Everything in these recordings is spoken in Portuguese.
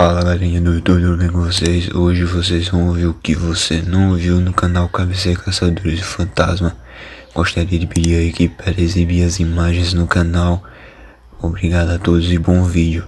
Fala galerinha do YouTube, tudo bem com vocês? Hoje vocês vão ouvir o que você não viu no canal KBC Caçadores de Fantasma. Gostaria de pedir aí que para exibir as imagens no canal. Obrigado a todos e bom vídeo.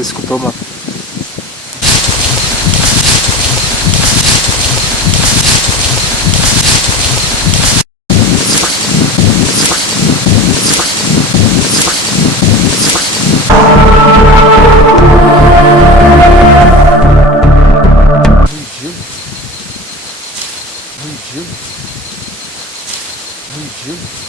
Você escutou, mano? Rugido.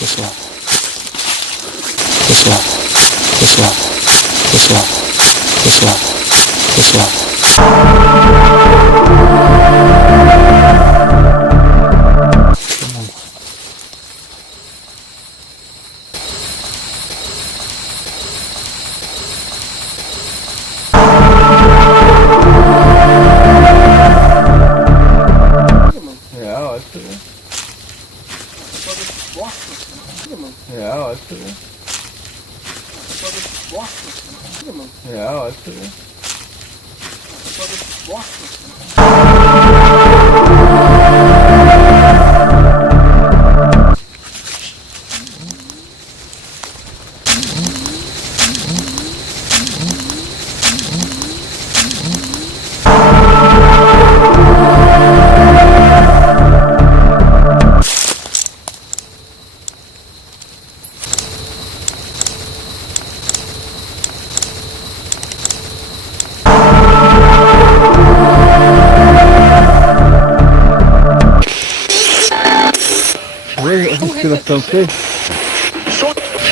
Pessoal.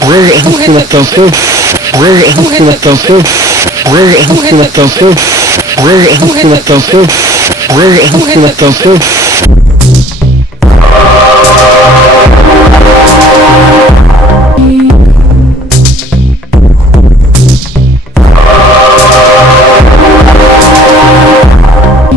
Where